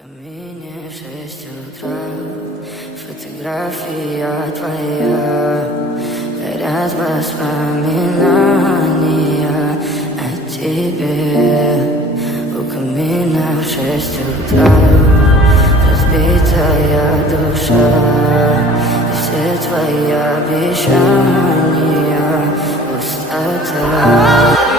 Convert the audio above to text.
Камине в 6 утра, фотография твоя, горят воспоминания о тебе. У камина в 6 утра разбитая душа, и все твои обещания пустота.